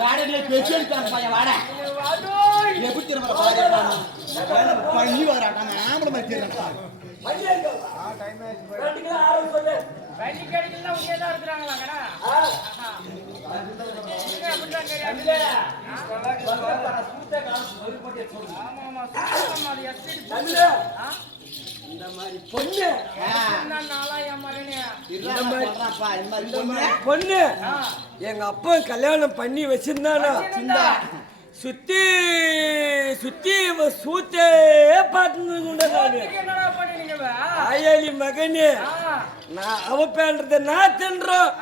வாடகை பெருசாங்க பையன் வாட எப்படி திரும்ப பண்ணி வராட்டாங்க ஆம்பளை மாதிரி தெரியும் இந்த மாதிரி பொண்ணு பொண்ணு எங்க அப்பா கல்யாணம் பண்ணி வச்சிருந்தானா சுத்தி சுத்தி சூத்தே பார்த்து அயலி மகனே நான் அவ பேண்டத நான் தின்றோம்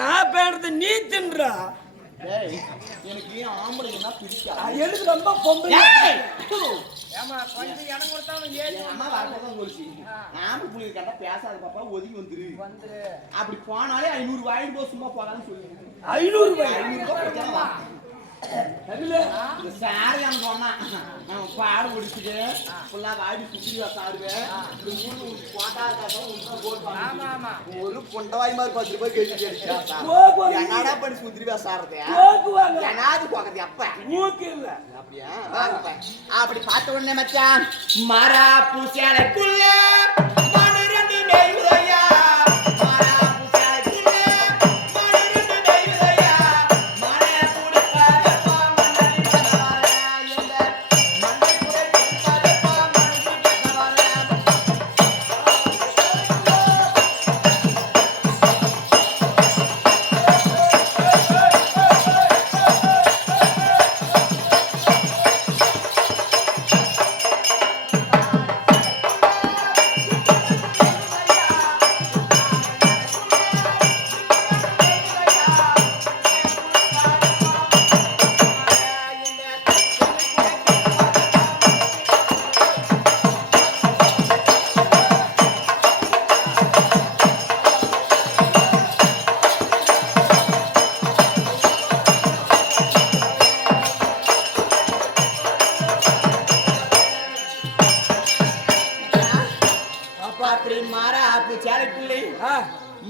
நான் பேண்டத நீ தின்றா எனக்கு ஆம்பளைன்னா பிடிக்காது எனக்கு ரொம்ப பொம்பளை பேசாத பாப்பா ஒதுங்கி வந்துரு அப்படி போனாலே 500 வாங்கிட்டு போ சும்மா போறான்னு சொல்லி 500 ரூபாய் சாரி அனுப்போம்னா நம்ம பாடு முடிச்சுட்டு ஃபுல்லா வாடி சுத்தி சாடுவேன் ஒரு பொண்டவாய் மாதிரி 10 ரூபாய் கேட்டு என்னடா பண்ணி சுத்திரி சாடுறது என்னாவது போகிறது அப்ப அப்படியா அப்படி பார்த்த உடனே மச்சான் மாறா பூசியாலைக்குள்ள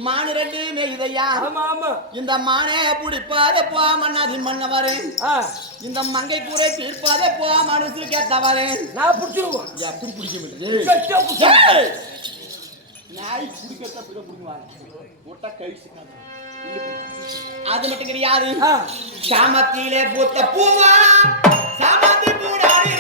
மானு ரெண்டு மேயுதையா இந்த மானே பிடிப்பாதே போ மன்னாதி மன்னவரு இந்த மங்கை கூரை தீர்ப்பாதே போ மனசு கேட்டவரு நான் பிடிச்சிருவோம் எப்படி பிடிக்க மாட்டேங்குது நாய் பிடிக்கிறத பிற பிடிக்குவாங்க ஒட்டா கழிச்சு அது மட்டும் கிடையாது சாமத்திலே பூத்த பூவா சாமத்தி பூடாடி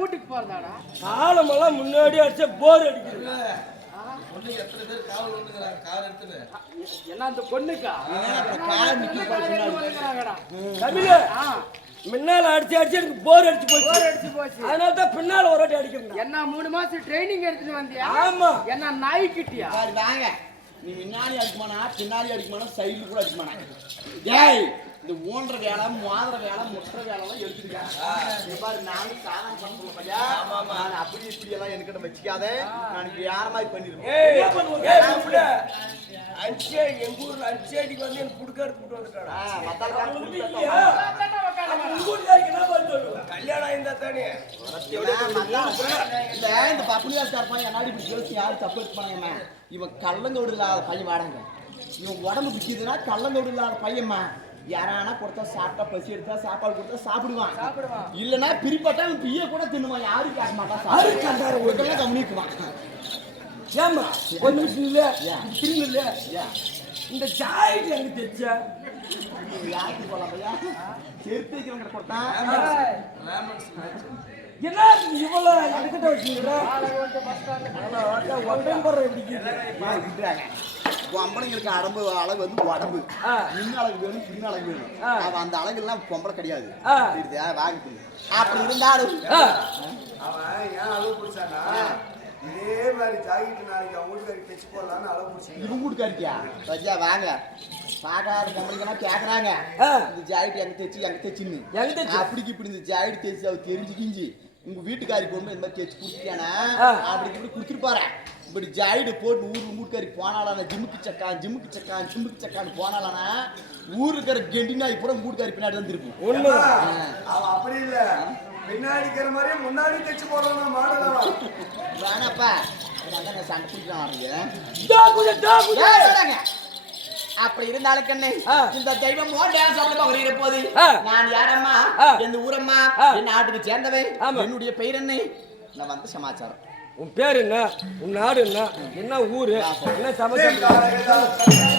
வீட்டுக்கு போறதாடா காலமெல்லாம் முன்னாடி அடிச்ச போர் அடிக்குது என்ன அந்த பொண்ணுக்கா முன்னால அடிச்சு அடிச்சு எனக்கு போர் அடிச்சு போச்சு அதனால தான் பின்னால ஒரு வாட்டி அடிக்கணும் என்ன 3 மாசம் ட்ரைனிங் எடுத்துட்டு வந்தியா ஆமா என்ன நாய் கிட்டியா வாங்க நீ முன்னாடி அடிக்குமானா பின்னாடி அடிக்குமானா சைடுல கூட அடிக்குமானா டேய் இந்த ஓன்ற வேலை மோதிர வேலை முற்ற வேலைலாம் எடுத்துருக்காங்க பாரு நானும் சாதம் பண்ண பையா நான் அப்படி இப்படி எல்லாம் என்கிட்ட வச்சுக்காத நான் யார மாதிரி பண்ணிருக்கேன் அஞ்சே எங்க ஊர்ல அஞ்சேடிக்கு வந்து எனக்கு குடுக்கறது கூட்டு வந்துட்டாடா கல்யாணம் இருந்தா தானே இந்த பப்புளியா இருப்பான் என்னாடி இப்படி யோசிச்சு யாரும் தப்பு எடுப்பாங்க இவன் கள்ளங்க விடல பையன் வாடாங்க இவன் உடம்பு பிடிக்குதுன்னா கள்ளந்தோடு இல்லாத பையன்மா யாரானா கொடுத்தா சாப்பிட்டா பசி எடுத்தா சாப்பாடு கொடுத்தா சாப்பிடுவான் இல்லைன்னா பிரிப்பட்டா அவன் பிய கூட தின்னுவான் யாரும் கேட்க மாட்டான் கவனிக்குவான் ஏமா ஒரு நிமிஷம் இல்ல திரும்ப இல்ல இந்த ஜாயிட்டு எனக்கு தெரிச்ச யாருக்கு போலாம் பையா சேர்த்து வைக்கிறவங்க கொடுத்தான் என்ன இவ்வளோ எடுக்கிட்ட வச்சுக்கிறா ஒன்றையும் போடுற விட்டுறாங்க பொம்பளைங்களுக்கு அடம்பு அளவு வந்து உடம்பு முன்ன அழகு வேணும் பின்ன அழகு வேணும் அவன் அந்த அழகுலாம் பொம்பளை கிடையாது வாங்கிட்டு அப்படி இருந்தாலும் அவன் ஏன் அளவு பிடிச்சானா இதே மாதிரி ஜாக்கெட் நாளைக்கு அவங்க வீட்டுக்காரி தைச்சு போடலான்னு அளவு பிடிச்சி இவங்க வீட்டுக்காரிக்கியா ரஜா வாங்க பார்க்காத பொம்பளைங்கெல்லாம் கேட்குறாங்க இந்த ஜாக்கெட் எங்க தைச்சு அப்படிக்கு இப்படி இந்த ஜாக்கெட் தைச்சு அவர் தெரிஞ்சுக்கிஞ்சி உங்க வீட்டுக்காரி பொண்ணு இந்த மாதிரி தைச்சு கொடுத்துட்டானா அப்படி இப்படி கொடுத்துருப்பாரு இப்படி ஜாயிடு போட்டு ஊருக்காரி போனாலான ஜிம்முக்கு சக்கான்னு போனாலானா ஊரு இருக்கிற கெண்டினா இப்போ வீட்டுக்காரி பின்னாடி தான் திருப்பி அவன் அப்படி இல்ல பின்னாடி இருக்கிற மாதிரியே முன்னாடி தைச்சு போடலாம் மாடலாம் வேணாப்பா சண்டை பிடிக்கலாம் அப்படி இருந்தாலும் கண்ணே இந்த தெய்வம் போது நான் யாரம்மா எந்த ஊரம்மா என் நாட்டுக்கு சேர்ந்தவை என்னுடைய பெயர் என்ன நான் வந்த சமாச்சாரம் உன் பேர் என்ன உன் நாடு என்ன என்ன ஊரு என்ன சமாச்சாரம்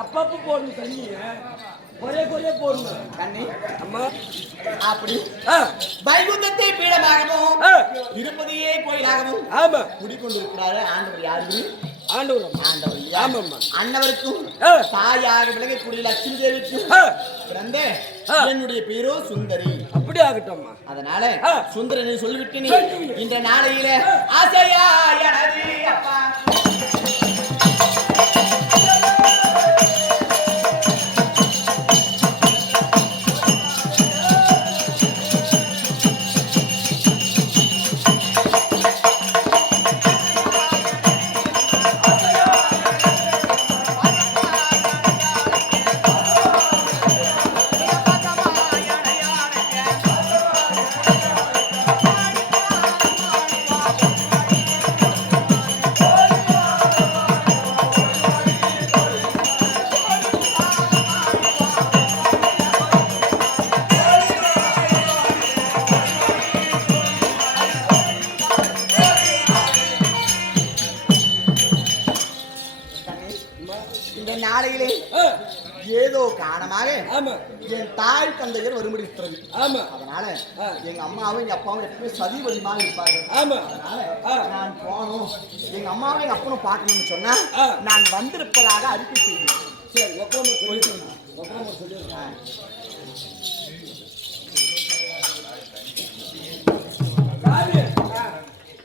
அப்பப்ப போடணும் தண்ணி ஒரே போடணும் கண்ணி அம்மா அப்படி வைகுந்தத்தை பீடமாகவும் திருப்பதியே கோயிலாகவும் ஆமா குடிக்கொண்டிருக்கிறாரு ஆண்டவர் யாரு ஆண்டவர் ஆமாம்மா அன்னவருக்கும் தாயாக விளங்கக்கூடிய லட்சுமி தேவிக்கும் பிறந்தே என்னுடைய பேரோ சுந்தரி அப்படி ஆகட்டும்மா அதனால சுந்தரனை சொல்லிவிட்டு நீ இந்த நாளையில ஆசையா எனது அப்பா ஏதோ காரணமாக ஆமா என் தாய் தந்தையர் வரும்படி இருக்கிறது. ஆமா அதனால எங்க அம்மாவும் எங்க அப்பாவும் எப்பவுமே சதிபதிமாக இருப்பாங்க. ஆமா அதனால நான் போகணும், எங்க அம்மாவும் எங்க அப்பனும் பார்க்கணும்னு சொன்னா நான் வந்திருப்பதாக அறிக்கை செய்கிறேன். சரி ஒப்பந்தம் சொல்லிட்டு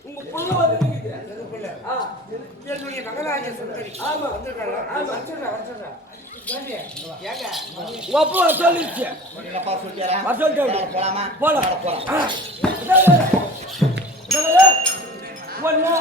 உங்க புள்ள வந்து என்னுடைய மகளாகிய சுந்தரி ஆமா வந்துடுறாங்க. வச்சிடுறேன். ஒப்ப சொல்லிருச்சு என்னப்பா சொல்லியாரா? சொல்லிட்டு போலாமா? போலாம் போலாம். ஒன்னா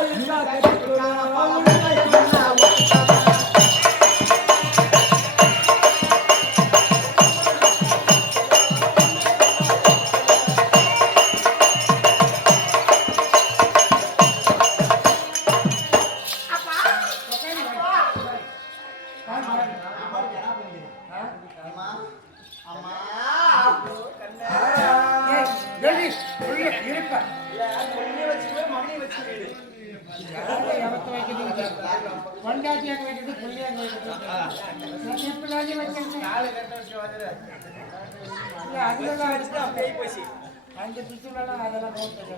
கொண்டாட்டியாக வைக்கிறது புள்ளியாக வைக்கிறது அதுலாம் அடிச்சு அப்படியே போச்சு. அந்த பிசுலாம் அதெல்லாம் போட்டு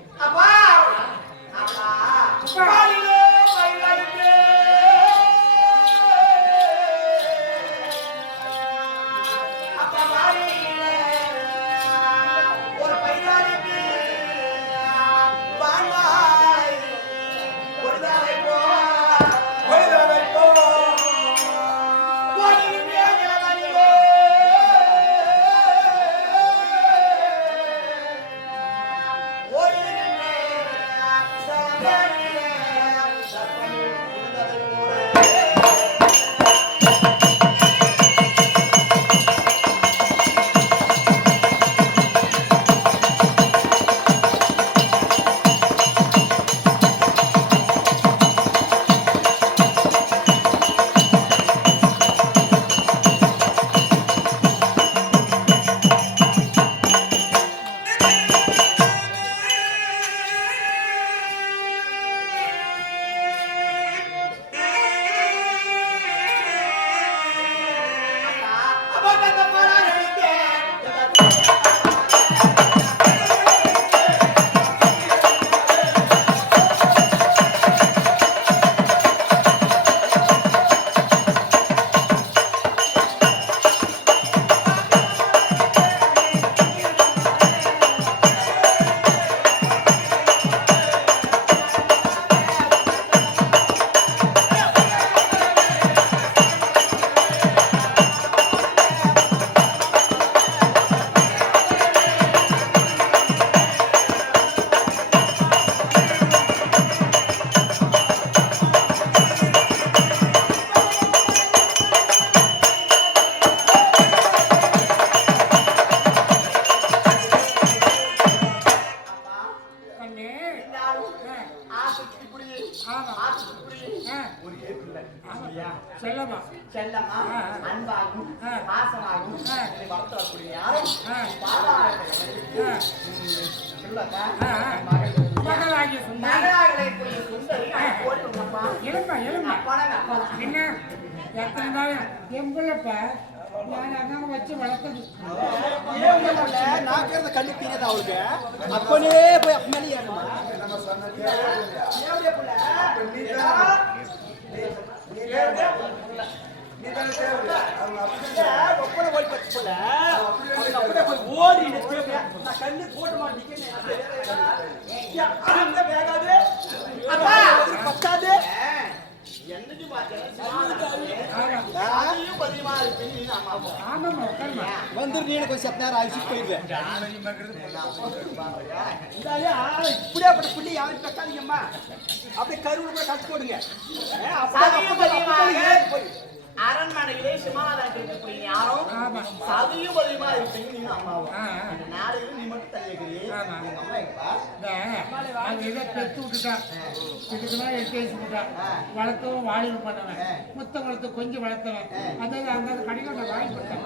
செல்லமா செல்லமா அன்பாகும் பாசமாகும் வளர்த்தக்கூடிய யாரும் மகளாகிய எலும்பா என்ன எத்தனை நாள் எம்புள்ளப்ப நான் அங்க வச்சு வளர்த்தது நான் கண்ணு தீனது அவளுக்கு அப்பனே போய் அப்பனே ஏறமா ஓடி கண்ணு போட்டு மாட்டேன் பத்தாது வந்து நீ கொஞ்சம் சத்த நேரம் ஆயிடுச்சு போயிருவேன் இப்படியே அப்படி புள்ளி யாரும் கட்டாதீங்கம்மா அப்படியே கருவில் கூட கட்டு போடுங்க அரண்மனையிலே சிமாதான் இருக்கக்கூடிய யாரும் சதியும் பதியமா இருக்கீங்க நீங்க அம்மாவும் இந்த நாளையில நீ மட்டும் தள்ளிக்கிறீ எங்க அம்மா எங்கப்பா இதை பெற்று விட்டுட்டான் இதுக்குதான் எடுத்து விட்டான் வளர்த்தவன் வாலிபம் பண்ணவன் முத்த வளர்த்து கொஞ்சம் வளர்த்தவன் அதாவது அந்த கடையில் வாங்கி கொடுத்தேன்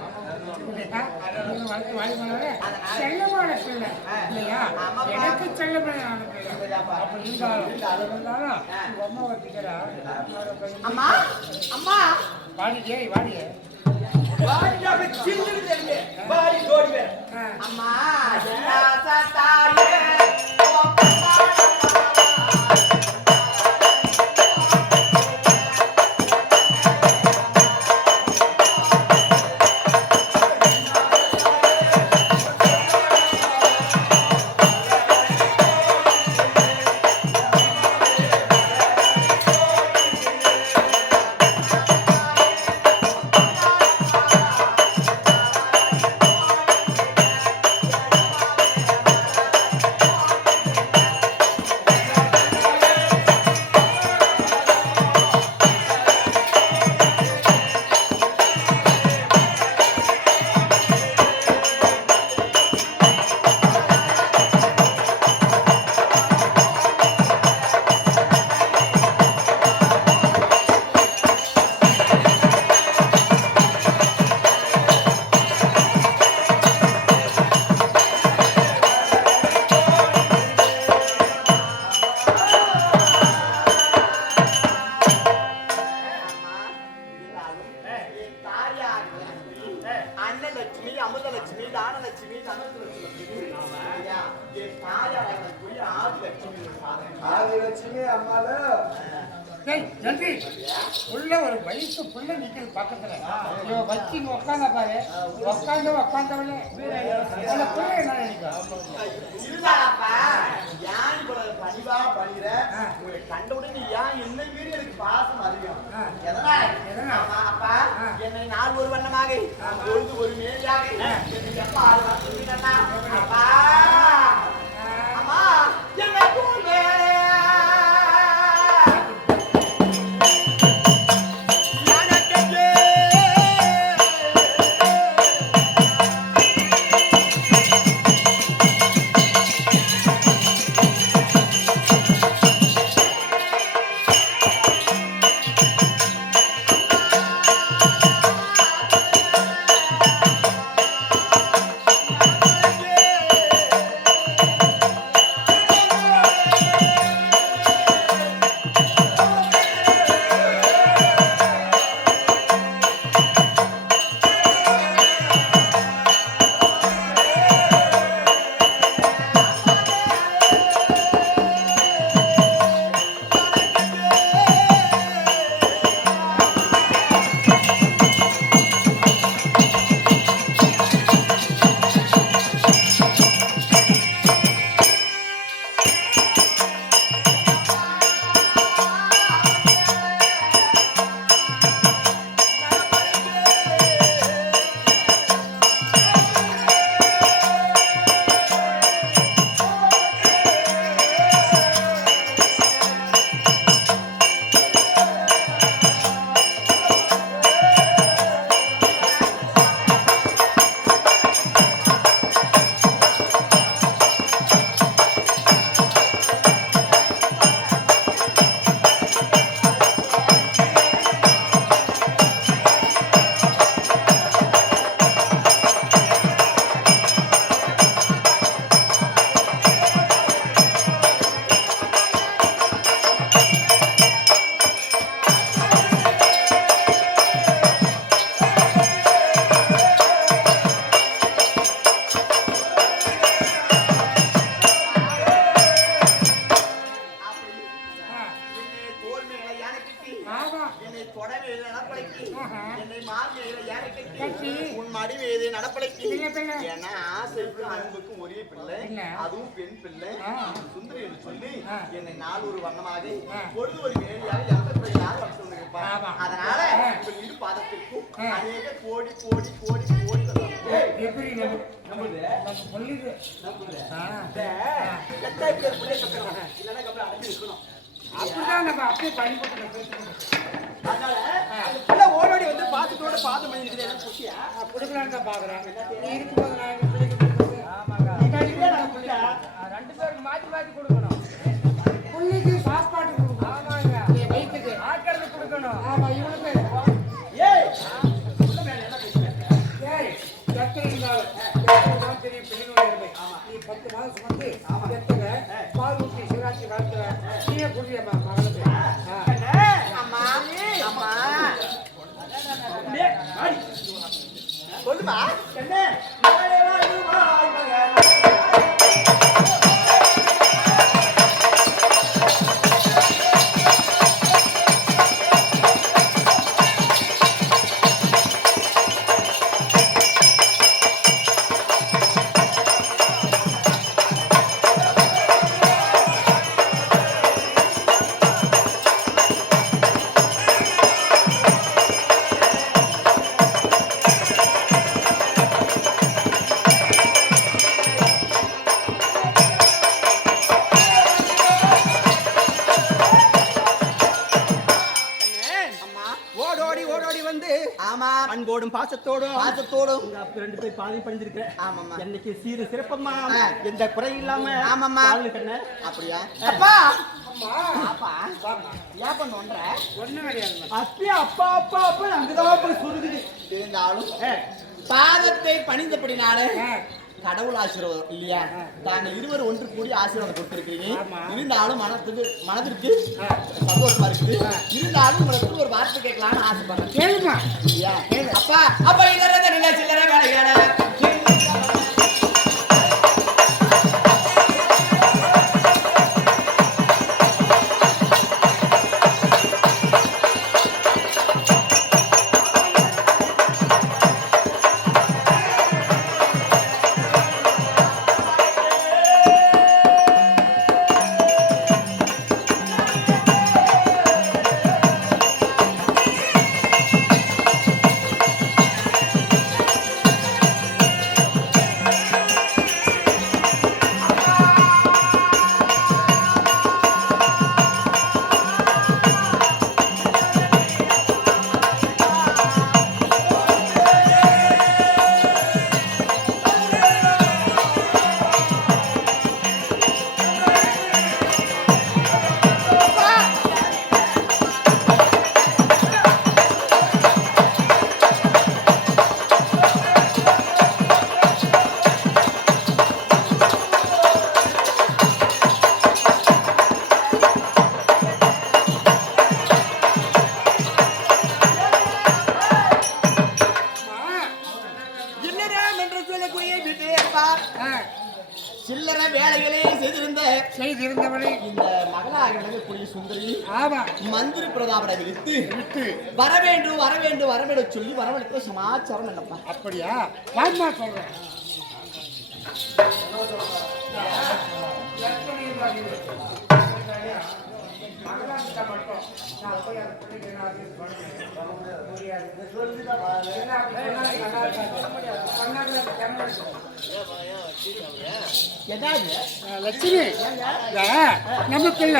வளர்த்து வாலி பண்ணவன் செல்லமான பிள்ளை இல்லையா எனக்கு செல்லமான பிள்ளை அப்படி இருந்தாலும் அம்மா வச்சுக்கிறா அம்மா அம்மா வாடியே வாடி அப்படி சில்லுன்னு தெரியுது வாடி ஓடி வே அம்மா என்ன சாத்தாயே அன்னலட்சுமி அமுதலட்சுமி தானலட்சுமி ஆதிலட்சுமி அம்மால நன்றி உள்ள ஒரு வயசு புள்ள நிக்கிறது பக்கத்துல இவன் வச்சு உட்காந்த பாரு உட்காந்தவளே அந்த புள்ள என்ன நினைக்கும் பணிவா பணிகிற உங்களை கண்டவுடன் ஏன் என்ன வீடு எனக்கு பாசம் அதிகம் எதனால அப்பா என்னை நாள் ஒரு வண்ணமாக பொழுது ஒரு மேலாக எனக்கு எப்ப ஆள் சொல்லுங்கண்ணா அப்பா அம்மா என்ன போல அதுவும் பெண் பிள்ளை சுந்தரி என்று சொல்லி என்னை நாள் ஒரு வண்ணமாக பொழுது ஒரு வேலையாக அதனால இரு பாதத்திற்கும் அநேக கோடி கோடி கோடி கோடி எப்படி அப்படிதான் நம்ம அப்படியே பயன்படுத்த ஓடோடி வந்து பாத்துட்டோட பாத்து மணி கொடுக்கலான்னு தான் பாக்குறேன் இருக்கும்போது நான் ரெண்டு பேருக்கு மாத்தி மாத்தி கொடுக்கணும் புள்ளிக்கு சாப்பாடு கொடுக்கணும் ஆமாங்க வயிற்றுக்கு ஆக்கிறது கொடுக்கணும் ஆமா இவனுக்கு தெரியும் பெண்ணுடைய நீ 10 மாதம் சுமந்து எத்தனை பால் ஊற்றி சிராட்சி வளர்த்துற நீயே புரியுமா மகளுக்கு அம்மா அம்மா சொல்லுமா என்ன மகளே வாழ்வாய் மகளே. ஓடோடி வந்து ஆமா அன்போடும் பாசத்தோடும் உங்க அப்பா 2 பேர் பாதி பணிஞ்சிருக்கிறேன். ஆமாம்மா என்னைக்கு சீரு சிறப்பம்மா எந்த குறை இல்லாம ஆமாம்மா கண்ணு அப்படியா அப்பா அப்பா ஏன் பண்ணுன்ற ஒண்ணு கிடையாது. அப்படியே அப்பா அப்பா அப்பா அங்கதான் போய் சுருகுது இருந்தாலும் பாதத்தை பணிந்தபடினாலே கடவுள் ஆசீர்வாதம் இல்லையா? தாங்க இருவர் ஒன்று கூடி ஆசீர்வாதம் கொடுத்திருக்கீங்க. இருந்தாலும் மனதிற்கு சந்தோஷமா இருக்குது. இருந்தாலும் உங்களுக்கு ஒரு வார்த்தை கேட்கலாம்னு ஆசைப்படுறேன். கேளுமா இல்லையா? அப்பா அப்பா இல்ல சில்லறை வேலையாட சில்லறை வேலைகளே செய்திருந்தவளை இந்த மகளாக விளங்கக்கூடிய சுந்தரி மந்திரி பிரதாபனை விட்டு வர வேண்டும் சொல்லி வரவழைக்கிற சமாச்சாரம் என்னப்பா? அப்படியா? வாமா சொல்றேன். லட்சுமி நமக்கு இல்ல,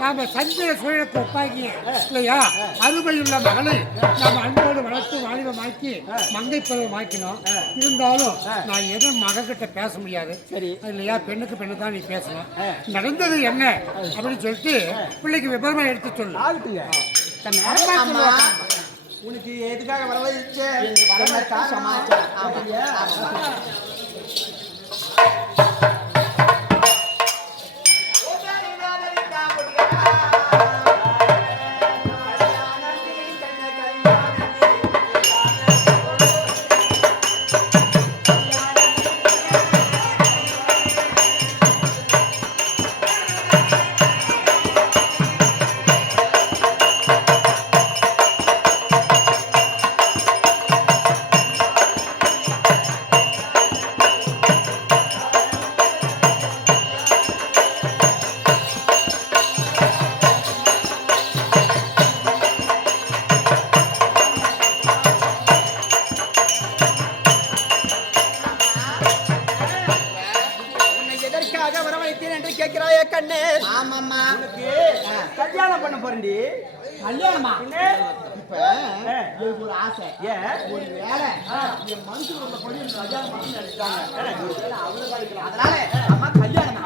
நாம சந்திர சூழலுக்கு ஒப்பாகிய இல்லையா அருமையுள்ள மகளை நாம அன்போடு வளர்த்து வாலிபமாக்கி மங்கை பருவமாக்கணும். இருந்தாலும் நான் எதுவும் மகக்கிட்ட பேச முடியாது இல்லையா? பெண்ணுக்கு பெண்ணு தான் நீ பேசணும். நடந்தது என்ன அப்படின்னு சொல்லிட்டு பிள்ளைக்கு விபரமா எடுத்து சொல்லு. உனக்கு எதுக்காக வரவழைச்சு சமாச்சாரம் கேட்கிறாயே கண்ணே. ஆமாம்மா உனக்கு கல்யாணம் பண்ண போறேன்டி. கல்யாணமா? இப்ப எனக்கு ஒரு ஆசை. ஒரு வேலை என் மனசுல உள்ள படி கல்யாணம் பண்ணி நினைச்சாங்க. அதனால அம்மா கல்யாணம்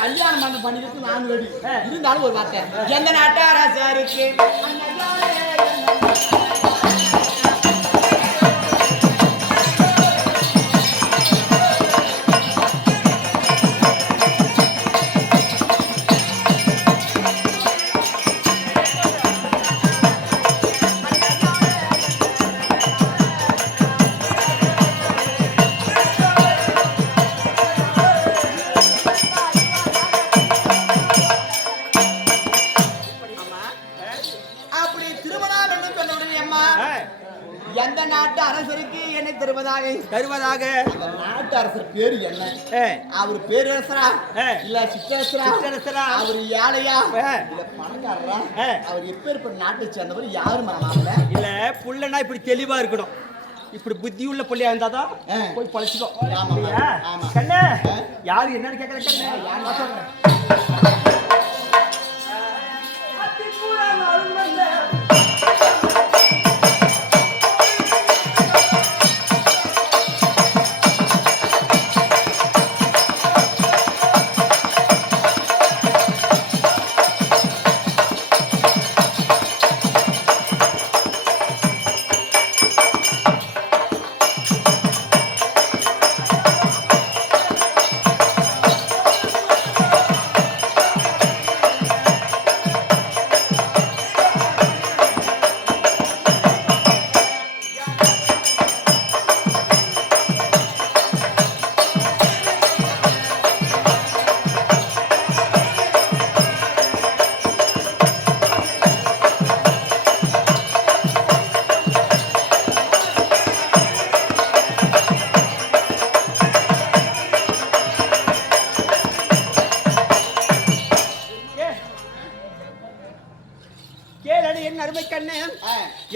கல்யாணம் பண்ண பண்ணிட்டு நான் ரெடி. இருந்தாலும் ஒரு வார்த்தை, எந்த நாட்டாராசா இருக்கு எந்த நாட்டு அரசருக்கு என்னை தருவதாக அந்த நாட்டு அரசர் பேரு என்ன? அவர் பேரரசரா இல்ல சிற்றரசரா? அவர் ஏழையா இல்ல பணக்காரரா? அவர் எப்பேற்பட்ட நாட்டை சேர்ந்தவர்? யாரு மாமாவில? இல்ல புள்ளனா இப்படி தெளிவா இருக்கணும். இப்படி புத்தி உள்ள புள்ளியா இருந்தாதான் போய் பழச்சிக்கோ. கண்ணே யாரு என்னன்னு கேட்கற கண்ணே யாரு சொல்றேன்.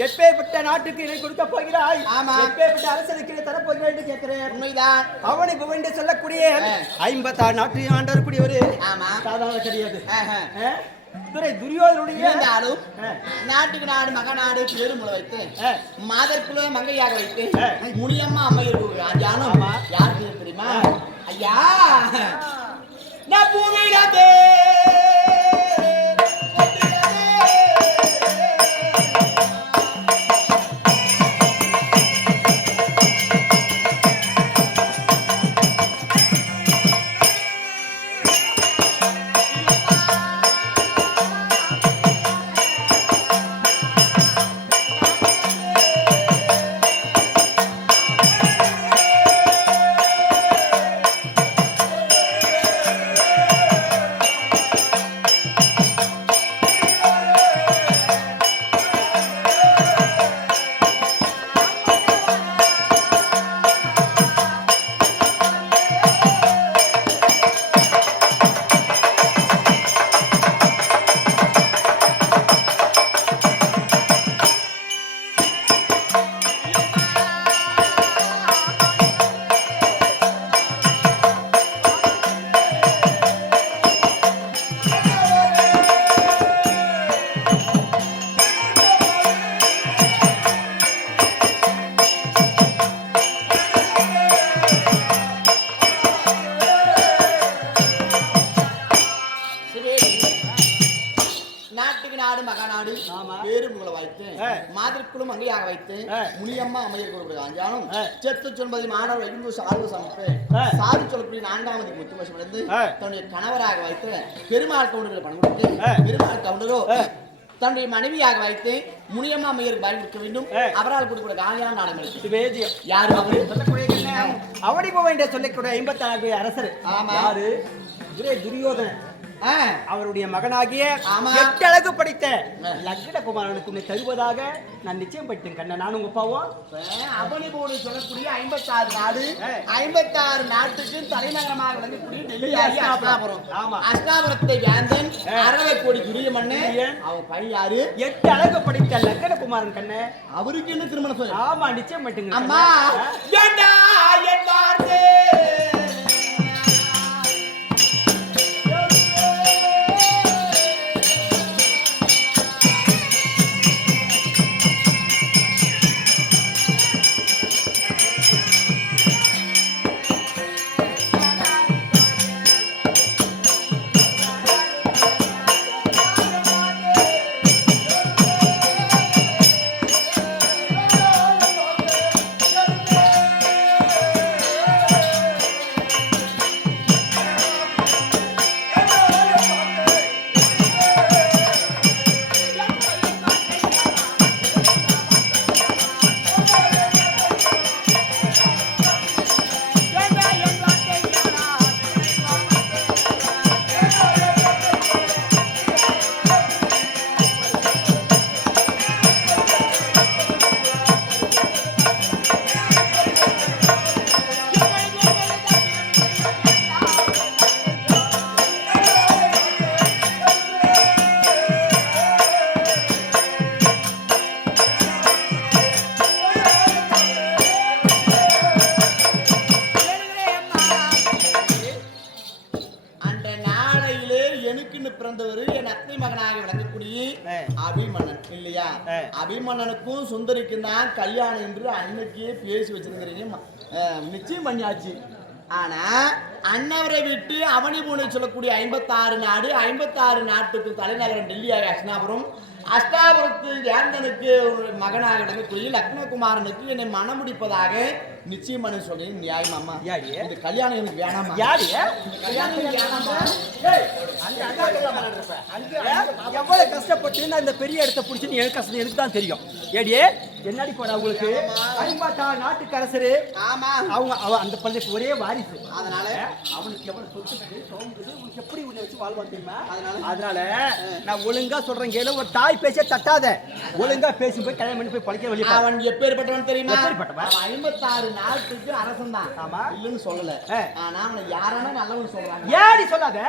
எப்பேற்பட்ட நாட்டுக்கு இணை கொடுக்க போகிறாய்? எப்பேற்பட்ட அரசனுக்கு இணை தரப்போகிறாய் என்று கேட்கிறேன். உண்மைதான். அவனை புகழ்ந்து சொல்லக்கூடிய 56 நாட்டு ஆண்டவருக்குரிய ஒரு சாதாரண கிடையாது. துரியோதனுடைய நாட்டுக்கு நாடு மகநாடு பெருமுளை வைத்து மாதற்குள்ள மங்கையாக வைத்து முனியம்மா அம்மையர் ராஜானம் யாருக்கு தெரியுமா? ஐயா நான் பூமியிலே மாதிரிக்குழும் அங்கேயாக வைத்து முனியம்மா அம்மையர் அஞ்சானும் செத்து சொல்பதி மாணவர் ஐந்து சார்பு சமைப்பு சாதி சொல்லக்கூடிய 4வது முத்துவசமிருந்து தன்னுடைய கணவராக வைத்து பெருமாள் கவுண்டர்கள் பணம் கொடுத்து பெருமாள் கவுண்டரோ தன்னுடைய மனைவியாக வைத்து முனியம்மா அம்மையருக்கு பயன் கொடுக்க வேண்டும். அவரால் கொடுக்கிற காலியான நாடகம் யாரு அவடி போக என்று சொல்லக்கூடிய 56 அரசர் யாரு? துரியோதனன். அவருடைய மகனாகிய 8 அழகு படித்த லக்ன குமாரனுக்கு உன்னை தருவதாக நான் நிச்சயம் பட்டேன். கண்ணா நான் உங்க அப்பாவும் அவனி போடு சொல்லக்கூடிய 56 நாடு 56 நாட்டுக்கு தலைநகரமாக விளங்கக்கூடிய டெல்லி அஸ்தாபுரம். அஸ்தாபுரத்தை வேந்தன் அரவை கோடி துரியமண்ணு அவன் பையன் யாரு? 8 அழகு படித்த லக்ன குமாரன். கண்ணே அவருக்கு என்ன திருமணம் சொல்லு? ஆமா நிச்சயம் பட்டுங்க. அம்மா ஏண்டா என் வார்த்தை அபிமன்னன் இல்லையா? அபிமன்னனுக்கும் சுந்தரிக்கும் தான் கல்யாணம் என்று அன்னைக்கே பேசி வச்சிருக்கிறீங்க, நிச்சயம் பண்ணியாச்சு. ஆனா அன்னவரை விட்டு அவனி பூனை சொல்லக்கூடிய 56 நாடு, 56 நாட்டுக்கு தலைநகரம் டெல்லியாக அஸ்னாபுரம். அஷ்டாபுரத்து வேந்தனுக்கு ஒரு மகனாக இருக்கக்கூடிய லக்னகுமாரனுக்கு என்னை மனம் முடிப்பதாக நிச்சயம் பண்ணி சொல்லி நியாயமாமா? இந்த கல்யாணம் எனக்கு வேணாமா? எவ்வளவு கஷ்டப்பட்டு நான் இந்த பெரிய இடத்தை பிடிச்சி எனக்கு கஷ்டம் எனக்கு தான் தெரியும். ஏடியே என்னடி போட உங்களுக்கு 56 நாட்டுக்கு அரசரு. ஆமா, அவங்க அந்த பள்ளிக்கு ஒரே வாரிசு. அதனால அவனுக்கு எவ்வளவு சொத்து சோம்புது, உனக்கு எப்படி உன்னை வச்சு வாழ்வான் தெரியுமா? அதனால நான் ஒழுங்கா சொல்றேன் கேளு, ஒரு தாய் பேச தட்டாத, ஒழுங்கா பேசி போய் கல்யாணம் பண்ணி போய் பழிக்க வெளியே. அவன் எப்பேற்பட்டவன் தெரியுமா? 56 நாட்டுக்கு அரசன் தான். ஆமா, இல்லன்னு சொல்லல. ஆனா அவனை யாரான நல்லவன் சொல்றாங்க. ஏடி சொல்லாத,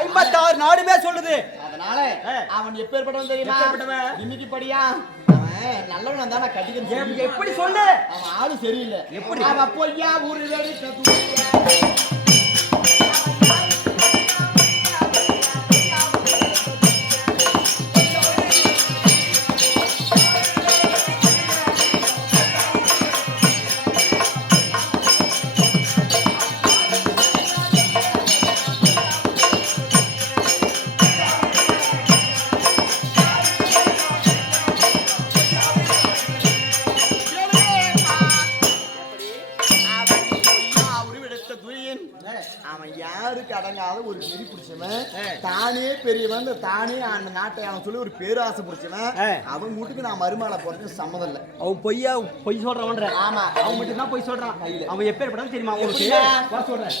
56 நாடுமே சொல்லுது. அதனால அவன் எப்பேற்பட்டவன் தெரியுமா? இன்னைக்கு படியா அவன் நல்லவன் தான் கட்டிக்க. எப்படி சொல்லு? அவன் ஆளு சரியில்லை. எப்படி? அவன் பொய்யா ஊரு வேடி அவன் யாருக்கு அடங்காத ஒரு நெறி பிடிச்சவன், தானே பெரியவன், தானே அந்த நாட்டை அவன் சொல்லி ஒரு பேராசை பிடிச்சவன். அவன் வீட்டுக்கு நான் மருமகளை போறதுக்கு சம்மதம் இல்லை. அவன் பொய் சொல்றான். ஆமா, அவன் மட்டும் தான் பொய் சொல்றான். அவன் எப்பேற்பட்டாலும் தெரியுமா உங்களுக்கு? சொல்றேன்.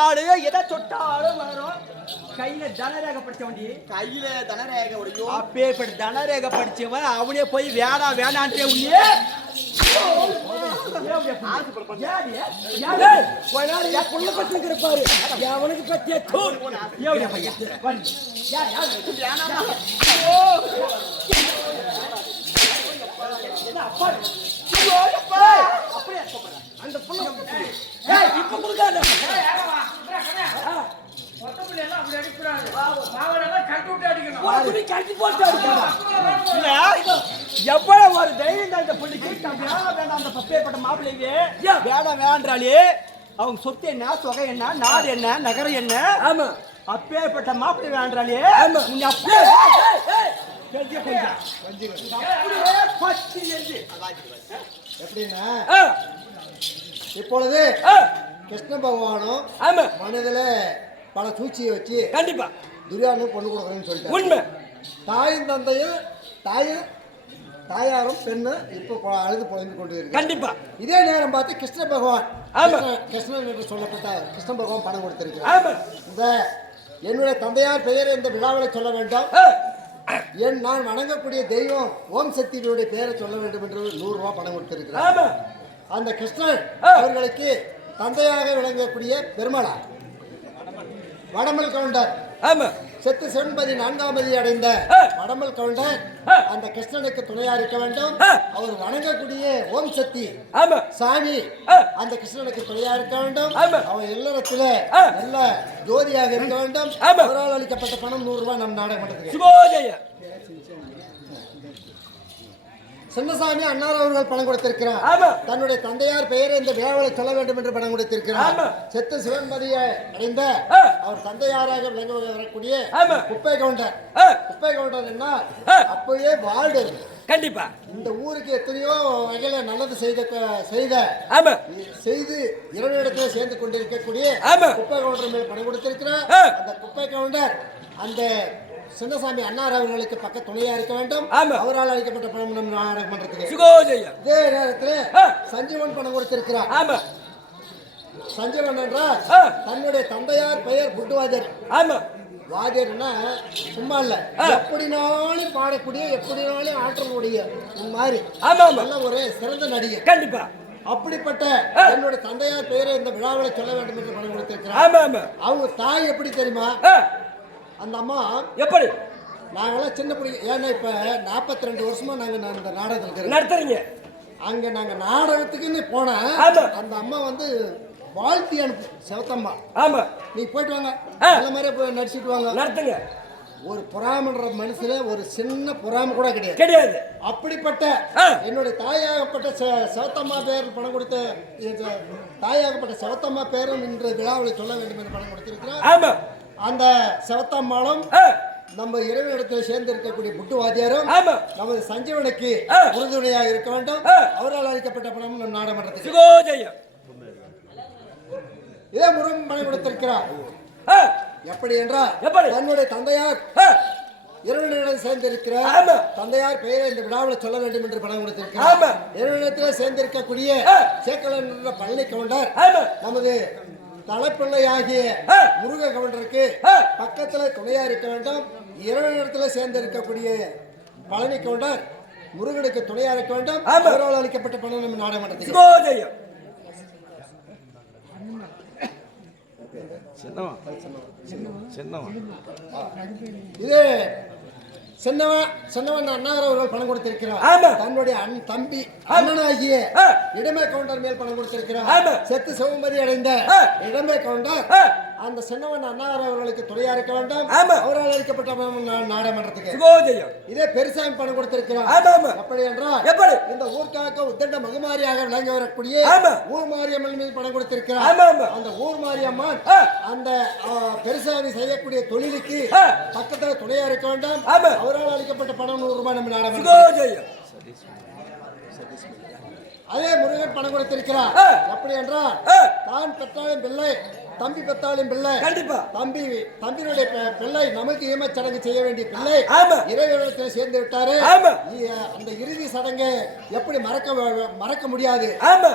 ஆளு எதை தொட்டாலும் வரும். கையில தனரேக படிச்ச வண்டி, கையில தனரேக உடையும். அப்பேற்பட்ட தனரேக படிச்சவன் அவனே போய் வேணான்றே உன்னே அவனுக்கு பத்திய அந்த புள்ள இப்ப கொடுக்காத. எவ்வளவு ஒரு தைரியம் தான் இந்த புள்ளிக்கு. வேண்டாம் அந்த பப்பேற்பட்ட மாப்பிள்ளைக்கு வேண்டாம் வேண்டாலே. அவங்க சொத்து என்ன, தொகை என்ன, நாடு என்ன, நகரம் என்ன, ஆமா அப்பேற்பட்ட மாப்பிள்ளை வேண்டாலே. எப்படின்னா இப்பொழுது கிருஷ்ண பகவானும் மனதில் பல சூழ்ச்சியை வச்சு கண்டிப்பா துரியானும் பொண்ணு கொடுக்குறேன்னு சொல்லிட்டு உண்மை. தாயும் தந்தையும் தாயாரும் பெண்ணு இப்போ அழுது பொழுது கொண்டு இருக்கு. கண்டிப்பா இதே நேரம் பார்த்து கிருஷ்ண பகவான் கிருஷ்ணன் என்று சொல்லப்பட்ட கிருஷ்ண பகவான் பணம் கொடுத்திருக்கிறார். இந்த என்னுடைய தந்தையார் பெயரை இந்த விழாவில் சொல்ல வேண்டும், நான் வணங்கக்கூடிய தெய்வம் ஓம் சக்தியுடைய பெயரை சொல்ல வேண்டும் என்று 100 ரூபாய் பணம் கொடுத்திருக்கிறார். அந்த கிருஷ்ணன் அவர்களுக்கு தந்தையாக விளங்கக்கூடிய பெருமாளா வடமல் கவுண்டர் செத்து செண்பதி 4ஆம் அடைந்த வடமல் கவுண்டர் அந்த கிருஷ்ணனுக்கு துணையா இருக்க வேண்டும். அவர் வணங்கக்கூடிய ஓம் சக்தி சாமி அந்த கிருஷ்ணனுக்கு துணையா இருக்க வேண்டும். அவன் இல்லறத்துல நல்ல ஜோதியாக இருக்க வேண்டும். அவரால் அளிக்கப்பட்ட பணம் 100 ரூபாய் நம் நாடக மன்றத்துக்கு. சின்னசாமி அன்னார் அவர்கள் பணம் கொடுத்திருக்கிறார். தன்னுடைய தந்தையார் பெயரை இந்த விழாவில் சொல்ல வேண்டும் என்று பணம் கொடுத்திருக்கிறார். செத்து சிவன்பதியை அடைந்த அவர் தந்தையாராக விளங்க வரக்கூடிய குப்பை கவுண்டர். குப்பை கவுண்டர் என்ன அப்பவே வார்டு கண்டிப்பா இந்த ஊருக்கு எத்தனையோ வகையில நல்லது செய்து இரண்டு சேர்ந்து கொண்டிருக்கக்கூடிய குப்பை கவுண்டர் மேல் பணம் கொடுத்திருக்கிறார். அந்த குப்பை கவுண்டர் அந்த சின்னசாமி அன்னார் அவர்களுக்கு பக்க துணையா இருக்க வேண்டும். அவரால் அளிக்கப்பட்ட பணம் நம் நாடக மன்றத்துக்கு. இதே நேரத்தில் சஞ்சீவன் பணம் கொடுத்திருக்கிறார். சஞ்சீவன் என்றால் தன்னுடைய தந்தையார் பெயர் குண்டுவாஜர். வாத்தியர்னா சும்மா இல்ல, எப்படினாலும் பாடக்கூடிய, எப்படினாலும் ஆற்றக்கூடிய மாதிரி ஆமா ஆமா நல்ல ஒரு சிறந்த நடிகை. கண்டிப்பா. அப்படிப்பட்ட என்னுடைய தந்தையார் பெயரை இந்த விழாவில் சொல்ல வேண்டும் என்று பணம் கொடுத்திருக்கிறார். ஆமா ஆமா. அவங்க தாய் எப்படி தெரியுமா? அந்த அம்மா எப்படி? நாங்கெல்லாம் சின்ன பிள்ளைங்க, ஏன்னா இப்ப 42 வருஷமா நாங்க இந்த நாடகத்தில் நடத்துறீங்க. அங்க நாங்க நாடகத்துக்குன்னு போனா ஆமா. அந்த அம்மா வந்து வாழ்த்தி அனுப்பு, செவத்தம்மா ஆமா நீ போயிட்டு வாங்க, நல்ல மாதிரியே போய் நடிச்சுட்டு வாங்க. நடத்துங்க. ஒரு பொறாமன்ற மனசுல ஒரு சின்ன பொறாம கூட கிடையாது. கிடையாது. அப்படிப்பட்ட என்னுடைய தாயாகப்பட்ட செவத்தம்மா பேர் பணம் கொடுத்த தாயாகப்பட்ட செவத்தம்மா பேரும் இன்று விழாவில் சொல்ல வேண்டும் என்று பணம் கொடுத்திருக்கிறார். ஆமா. அந்த செவத்தம்மாளும் நம்ம இறைவனிடத்தில் சேர்ந்து இருக்கக்கூடிய புட்டுவாதியாரும் ஆமா நமது சஞ்சீவனுக்கு உறுதுணையாக இருக்க வேண்டும். அவரால் அளிக்கப்பட்ட பணம் நம் நாடமன்றத்துக்கு சுகோஜயம். இதே முருகன் பணம் கொடுத்திருக்கிறார். எப்படி என்றால் தன்னுடைய தந்தையார் இறைவனிடம் சேர்ந்திருக்கிறார். தந்தையார் பெயரை இந்த விழாவில் சொல்ல வேண்டும் என்று பணம் கொடுத்திருக்கிறார். இறைவனிடத்தில் சேர்ந்திருக்கக்கூடிய சேக்கலன் என்ற பழனி கவுண்டர் நமது தலைப்பிள்ளை ஆகிய முருக கவுண்டருக்கு பக்கத்துல துணையா இருக்க வேண்டும். இறைவனிடத்துல சேர்ந்து இருக்கக்கூடிய பழனி கவுண்டர் முருகனுக்கு துணையா இருக்க வேண்டும். அவரால் அளிக்கப்பட்ட பணம் நம்ம நாடகமன்றத்துக்கு இது சின்னவன் அண்ணார் அவர்கள் பணம் கொடுத்திருக்கிறார். தன்னுடைய தம்பி அண்ணனாகிய இடமே கவுண்டர் மேல் பணம் கொடுத்திருக்கிறார். செத்து சிவமதி அடைந்த இடமே கவுண்டர் அந்த சின்னவன் அண்ணார் அவர்களுக்கு துணையா இருக்க வேண்டும். அவரால் அளிக்கப்பட்ட நாடகமன்றத்துக்கு இதே பெருசாமி பணம் கொடுத்திருக்கிறார். எப்படி என்றால் இந்த ஊர்க்காக உத்தண்ட மகுமாரியாக விளங்கி வரக்கூடிய ஊர் மாரியம்மன் மீது பணம் கொடுத்திருக்கிறார். அந்த ஊர் மாரியம்மன் அந்த பெருசாமி செய்யக்கூடிய தொழிலுக்கு பக்கத்துல துணையா இருக்க வேண்டும். அவரால் அளிக்கப்பட்ட பணம் 100 ரூபாய் நம்ம நாடகம். அதே முருகன் பணம் கொடுத்திருக்கிறார். எப்படி என்றால் தான் பெற்றாலும் பிள்ளை, தம்பி பெற்றாலும் பிள்ளை, கண்டிப்பா தம்பியினுடைய பிள்ளை நமக்கு ஈமச்சடங்கு செய்ய வேண்டிய பிள்ளை இறைவனிடத்தில் சேர்ந்து விட்டாரு. அந்த இறுதி சடங்கை எப்படி மறக்க முடியாது.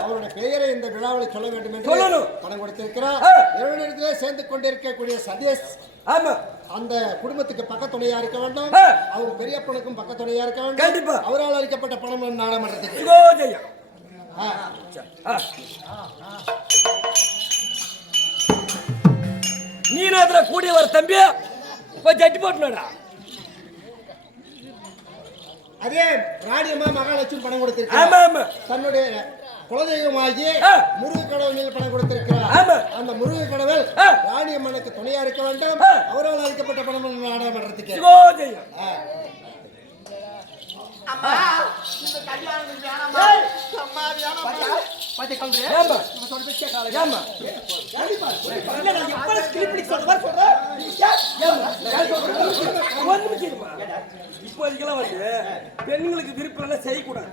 அவருடைய பெயரை இந்த விழாவில் சொல்ல வேண்டும் என்று பணம் கொடுத்திருக்கிறார். இறைவனிடத்திலே சேர்ந்து கொண்டிருக்கக்கூடிய சதீஷ் அந்த குடும்பத்துக்கு பக்கத்துணையா இருக்க வேண்டும். அவங்க பெரியப்பனுக்கும் பக்கத்துணையா இருக்க வேண்டும். அவரால் அளிக்கப்பட்ட பணம் நாடகமன்றத்துக்கு நீனாதுல கூடிய வர தம்பி போய் ஜட்டி போட்டுனடா. அதே ராணியம்மா மகாலட்சுமி பணம் கொடுத்திருக்காங்க. தன்னுடைய குலதெய்வமாகி முருக கடவுள் மேல் பணம் கொடுத்திருக்கிறார். அந்த முருக கடவுள் ராணியம்மனுக்கு துணையா இருக்க வேண்டும். அவரால் அளிக்கப்பட்ட பணம் நாடகமன்றத்துக்கு இப்போதைக்கெல்லாம் வந்து பெண்களுக்கு விருப்பம் எல்லாம் செய்யக்கூடாது.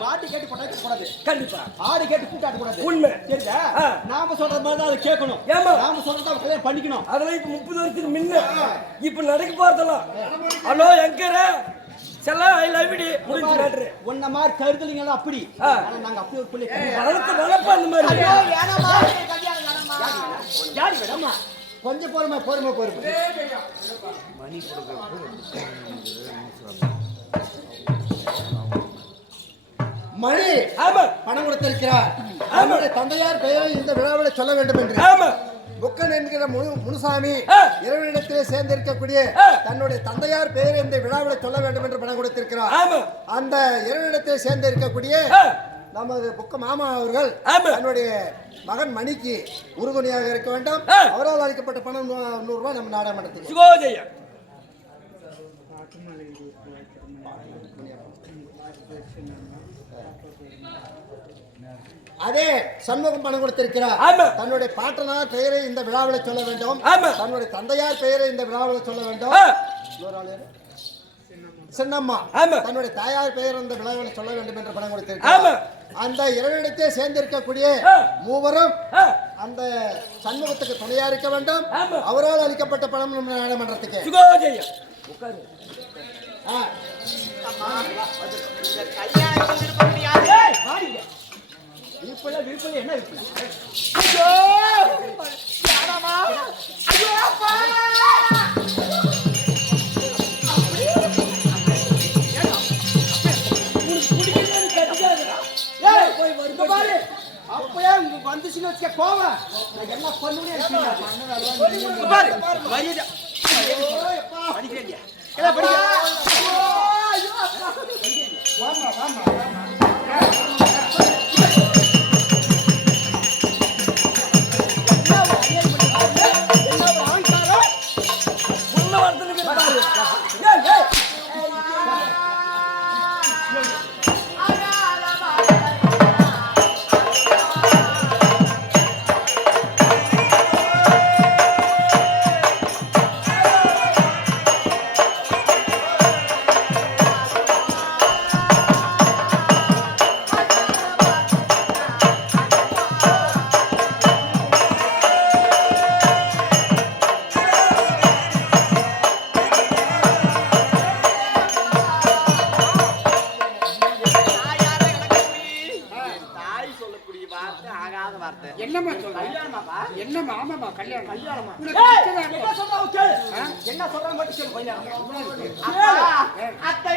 மாட்டு கேட்டு போடாது. கண்டிப்பா ஆடு கேட்டு கூட்டாட கூடாது. உண்மை சரிதா? நாம சொல்ற மாதிரி தான் அதை கேட்கணும். நாம சொல்றத கல்யாணம் பண்ணிக்கணும். அதெல்லாம் இப்ப 30 வருஷத்துக்கு முன்ன இப்ப நடக்க போறதெல்லாம். ஹலோ எங்கற செல்ல ஐ லவ் யூ முடிஞ்சு மேட்டர். உன்ன மாதிரி கருதலிங்க எல்லாம் அப்படி. ஆனா நாங்க அப்படி ஒரு புள்ளை வளர்ப்ப அந்த மாதிரி. யாரி வேடமா கொஞ்சம் பொறுமை. மணி பணம் கொடுத்திருக்கிறார். அவருடைய தந்தையார் பெயரை இந்த விழாவில் சொல்ல வேண்டும் என்று புக்கன் என்கிற முனுசாமி இறைவனிடத்திலே சேர்ந்திருக்கக்கூடிய தன்னுடைய தந்தையார் பெயரை இந்த விழாவில் சொல்ல வேண்டும் என்று பணம் கொடுத்திருக்கிறார். அந்த இறைவனிடத்திலே சேர்ந்திருக்கக்கூடிய நமது புக்க மாமா அவர்கள் தன்னுடைய மகன் மணிக்கு உறுதுணையாக இருக்க வேண்டும். அவரால் அளிக்கப்பட்ட பணம் 100 ரூபாய் நம்ம நாடகமன்றத்துக்கு அதே சண்முகம் பணம் கொடுத்திருக்கிறார். தன்னுடைய பாட்டனார் பெயரை இந்த விழாவில் சொல்ல வேண்டும். தன்னுடைய தந்தையார் பெயரை இந்த விழாவில் சொல்ல வேண்டும். சின்னம்மா தன்னுடைய தாயார் பெயர் இந்த விழாவில் சொல்ல வேண்டும் என்று பணம் கொடுத்திருக்கிறார். அந்த இறைவனிடத்தே சேர்ந்திருக்கக்கூடிய மூவரும் அந்த சண்முகத்துக்கு துணையா இருக்க வேண்டும். அவரால் அளிக்கப்பட்ட பணம் நம்ம நாடாளுமன்றத்துக்கு விருப்பம் விருப்பம் என்ன விருப்பம்? ஐயோ யாராமா ஐயோ அப்பா அப்பயா இங்க வந்துச்சுன்னு வச்சுக்க கோவம் நான் என்ன பண்ணுவேன் பாரு மரியாதை படிக்கிறேன் எல்லாம் படிக்கிறேன் வாமா வாமா வாமா என்னம்மா சொல்ற? என்னம்மா? ஆமாம்மா, கல்யாணம். உனக்கு என்ன சொல்றாங்க கேளு. என்ன சொல்றாங்க மட்டும் சொல்லு கொஞ்சம். அத்தை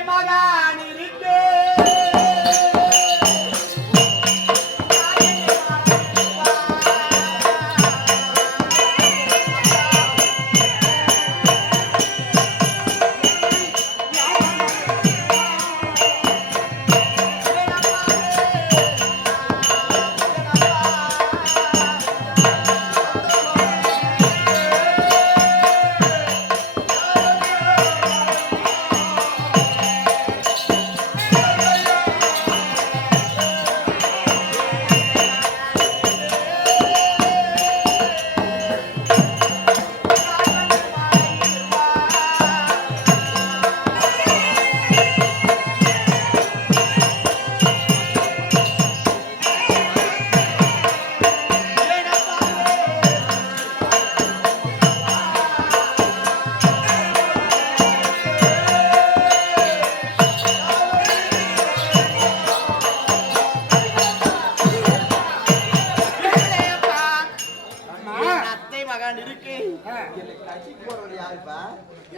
மகன் இருக்கு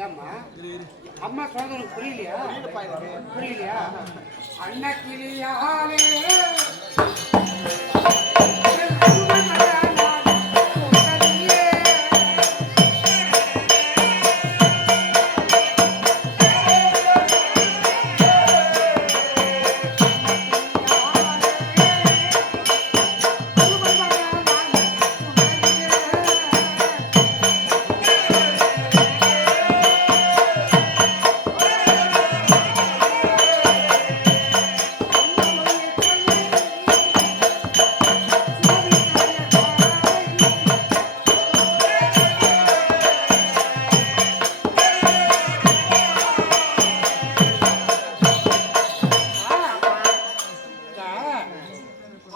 ஏம்மா அம்மா சொல்றது உனக்கு புரியலையா? புரியலையா? அண்ணா கிளியாலே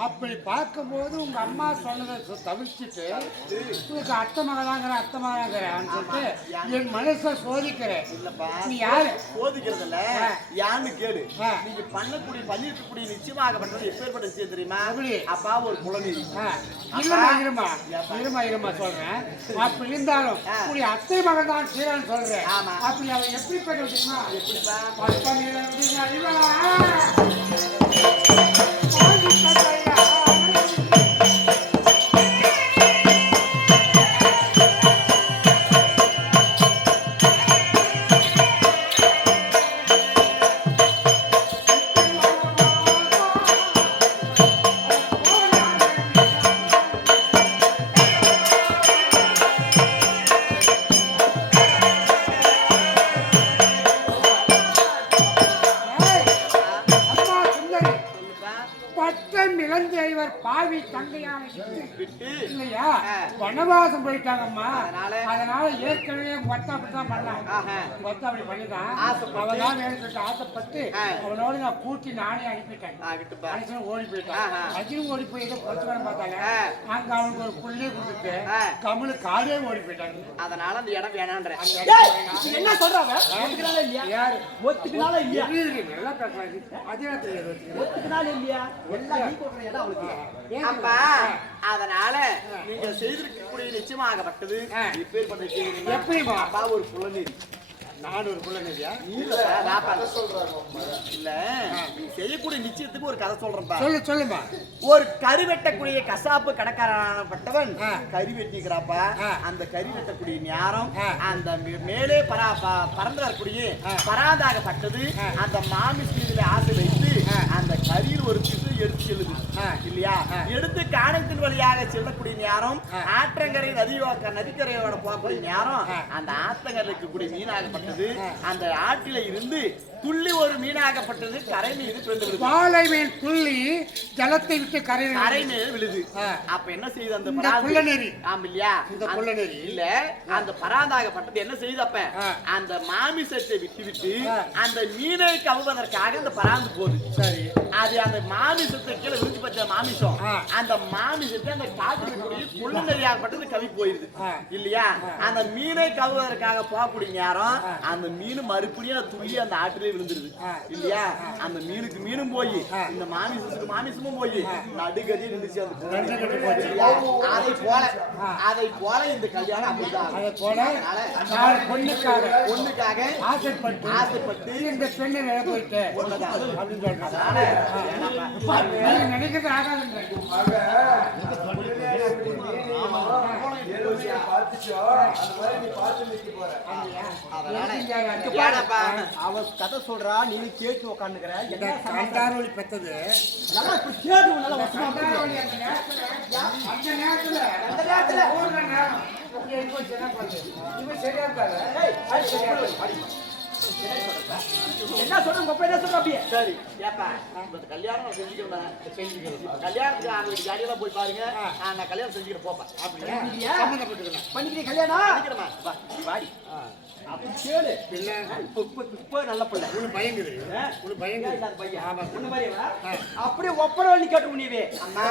அப்படி பார்க்கும்போது உங்க அம்மா சொன்னதை தவிர்த்துட்டு உனக்கு அத்தை மகனாங்கிறான்னு சொல்லிட்டு என் மனசை சோதிக்கிறேன். நீ யாரு சோதிக்கிறதுல யான்னு கேளு. நீங்க பண்ணிருக்கக்கூடிய நிச்சயமாகப்பட்டது எப்பேற்பட்ட விஷயம் தெரியுமா? அப்பா ஒரு குழந்தை இருமா சொல்றேன். அப்படி இருந்தாலும் உடைய அத்தை மகன் தான் சீரான்னு சொல்றேன். அப்படி அவன் எப்படிப்பட்ட விஷயமா? பாவி தங்கையான இல்லையா? வனவாசம் போயிட்டாங்கம்மா. அதனால? அதனால ஏற்கனவே மொத்தம் அப்படித்தான் பண்ணான். ஆஹா. மொத்தம் அப்படி பண்ணிதான் ஆசைப்பட்டு? அவன் தான் வேணும் சொல்லிட்டு ஆசைப்பட்டு அவனோட நான் கூட்டி நானே அனுப்பிட்டேன். விட்டுப்பா. மனுஷன் ஓடி போயிட்டான். ஆஹா. அஜினும் ஓடி போய் ஏதோ பிரச்சனை பார்த்தாங்க. அங்க அவனுக்கு ஒரு புள்ளியை கொடுத்துட்டு கமலு காடே ஓடி போயிட்டாங்க. அதனால அந்த இடம் வேணான்ற. என்ன சொல்றாங்க? ஒத்துக்கிறாளா இல்லையா? யாரு ஒத்துக்கிறாளா இல்லையா? நல்லா பேசுறாங்க. அதே தெரியாது. ஒத்துக்கிறாளா இல்லையா? எல்லாம் நீ கொடுக்குற இடம் அவளுக்கு. அப்பா அதனால நீங்க செய்திருக்கக்கூடிய நிச்சயமாகப்பட்டது இப்பேற்பட்ட செய்தி எப்படிமா? அப்பா ஒரு புலநீர் நான் ஒரு புள்ளநேரியா? இல்ல நீ செய்யக்கூடிய நிச்சயத்துக்கு ஒரு கதை சொல்றேன்ப்பா. சொல்லுமா. ஒரு கறி வெட்டக்கூடிய கசாப்பு கடைக்காரப்பட்டவன் கறி வெட்டிக்கிறாப்பா. அந்த கறி வெட்டக்கூடிய நேரம் அந்த மேலே பறந்து வரக்கூடிய பராதாகப்பட்டது அந்த மாமிசத்திலே ஆசை வைத்து அந்த கறியில் ஒரு பிசு எடுத்து செல்லுது இல்லையா? எடுத்து காணத்தின் வழியாக செல்லக்கூடிய நேரம் ஆற்றங்கரை நதிக்கரையோட போகக்கூடிய நேரம் அந்த ஆத்தங்கரையில் இருக்கக்கூடிய மீனாகப்பட்டது அந்த ஆற்றில இருந்து துள்ளி ஒரு மீனாகப்பட்டது கரை மீது விழுந்து வாழை மீன் துள்ளி ஜலத்தை விட்டு கரை மீது விழுது. அப்ப என்ன செய்யுது அந்த புள்ளநேரி? ஆமா இல்லையா? இந்த புள்ளநேரி இல்ல அந்த பராதாகப்பட்டது என்ன செய்யுது? அப்ப அந்த மாமிசத்தை விட்டு அந்த மீனை கவுவதற்காக அந்த பராந்து போகுது. சரி, அது அந்த மாமிசத்தை கீழே விரிச்சு பச்ச மாமிசம் அந்த மாமிசத்தை அந்த காட்டுக்குரிய புள்ளநேரியாகப்பட்டது கவி போயிருது இல்லையா? அந்த மீனை கவுவதற்காக போகக்கூடிய நேரம் அந்த மீன் மறுபடியும் துள்ளி அந்த ஆற்றிலே விழுந்துருது இல்லையா? அந்த மீனுக்கு மீனும் போய் இந்த மாமிசத்துக்கு மாமிசமும் போய் நடுகதி இருந்துச்சு. அதை போல இந்த கல்யாணம் அப்படிதான். அதை போல பொண்ணுக்காக ஆசைப்பட்டு இந்த பெண்ணை வேலை போயிட்டு அப்படின்னு சொல்றாங்க. நினைக்கிறது ஆகாதுன்ற அவ கதை சொல்றா, நீ கேட்டு உட்காந்துக்கிற. கண்டாரோலி பெத்தது நல்லா கேட்டு நல்லா வசமா என்ன சொல்ற என்ன சொல்ற அப்படியே? சரி ஏப்பா கல்யாணம் செஞ்சுக்கிறேன். கல்யாணத்துக்கு அவங்க ஜாலியெல்லாம் போய் பாருங்க. நான் கல்யாணம் செஞ்சுக்கிறேன் போப்பா. பண்ணிக்கிறேன் கல்யாணம் பண்ணிக்கிறேன் வாடி அப்படி கேளு. இப்ப நல்ல பிள்ளை உனக்கு பயங்குது உனக்கு பயங்குது பையன் உன்ன மாதிரியா? அப்படியே ஒப்பனை வள்ளி கேட்டு உன்னியவே அம்மா.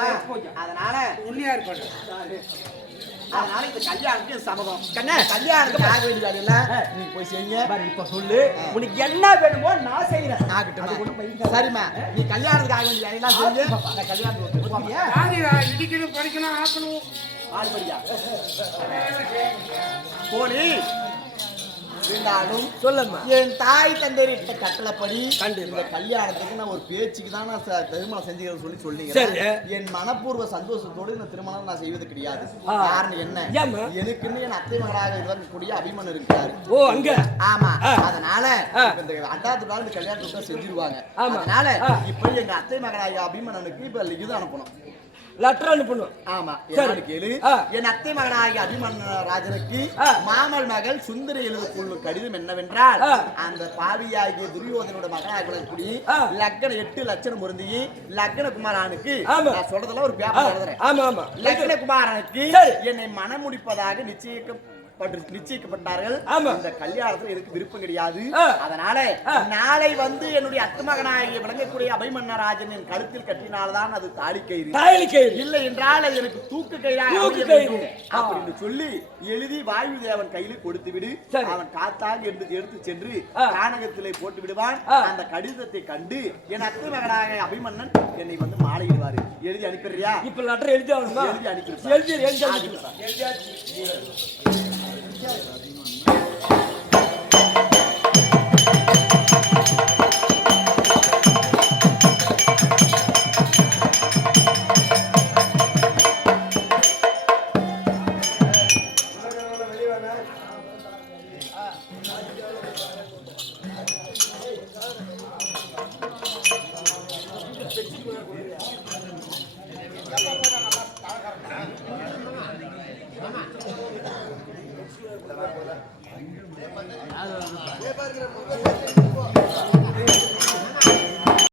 அதனால உண்மையா இருப்பாரு. அதனால இந்த கல்யாணத்துக்கு சம்மதம். கண்ணே கல்யாணத்துக்கு ஆக வேண்டிய வேலை இல்ல. நீங்க போய் செய்யுங்க. பாரு இப்ப சொல்லு, உனக்கு என்ன வேணுமோ நான் செய்யறேன். சரிம்மா, நீ கல்யாணத்துக்கு ஆக வேண்டிய வேலையெல்லாம் செய்யுங்க. நான் கல்யாணத்துக்கு போறியா? இடிக்கணும் படிக்கணும் ஆக்கணும் ஆள் படியா போனி இருந்தாலும் சொல்லம்மா. என் தாய் தந்தையிட்ட கட்டளைப்படி இந்த கல்யாணத்துக்கு நான் ஒரு பேச்சுக்கு தான் நான் திருமணம் செஞ்சுக்கிறேன்னு சொல்லி சொல்லிங்க. என் மனப்பூர்வ சந்தோஷத்தோடு இந்த திருமணம் நான் செய்வது கிடையாது. காரணம் என்ன? எனக்குன்னு என் அத்தை மகளாக இருக்கக்கூடிய அபிமன் இருக்கிறாரு. ஓ அங்க. ஆமா, அதனால இந்த அட்டாத்து நாள் இந்த கல்யாணத்துக்கு செஞ்சிருவாங்க. அதனால இப்ப எங்க அத்தை மகளாக அபிமனனுக்கு இப்ப இது அனுப்பணும், லெட்டர் அனுப்பணும். ஆமா, கேளு. என் அத்தை மகனாகிய அபிமன்ராஜனுக்கு மாமல் மகள் சுந்தரி எழுதக்கூடிய கடிதம் என்னவென்றால், அந்த பாவியாகிய துரியோதனோட மகனாக விளங்கக்கூடிய லக்ன 8 லட்சணம் பொருந்தி லக்ன குமாரனுக்கு நான் சொல்றதெல்லாம் ஒரு பேப்பர் எழுதுறேன். ஆமா ஆமா, லக்ன குமாரனுக்கு என்னை மனமுடிப்பதாக நிச்சயிக்கப்பட்டார்கள். இந்த கல்யாணத்துல எனக்கு விருப்பம் கிடையாது. அதனால நாளை வந்து என்னுடைய அத்தை மகனாகிய விளங்கக்கூடிய அபிமன்யராஜன் என் கழுத்தில் கட்டினால்தான் அது தாலி கயிறு, இல்லை என்றால் அது எனக்கு தூக்கு கயிறாக அப்படின்னு சொல்லி எழுதி வாயு தேவன் கையில் கொடுத்து விடு. அவன் காத்தாக எடுத்து சென்று கானகத்திலே போட்டு விடுவான். அந்த கடிதத்தை கண்டு என் அத்தை மகனாக அபிமன்னன் என்னை வந்து மாலையிடுவாரு. எழுதி அனுப்பிடுறியா? இப்ப லெட்டர் எழுதி ஆகணுமா? எழுதி அனுப்பிடுறேன்.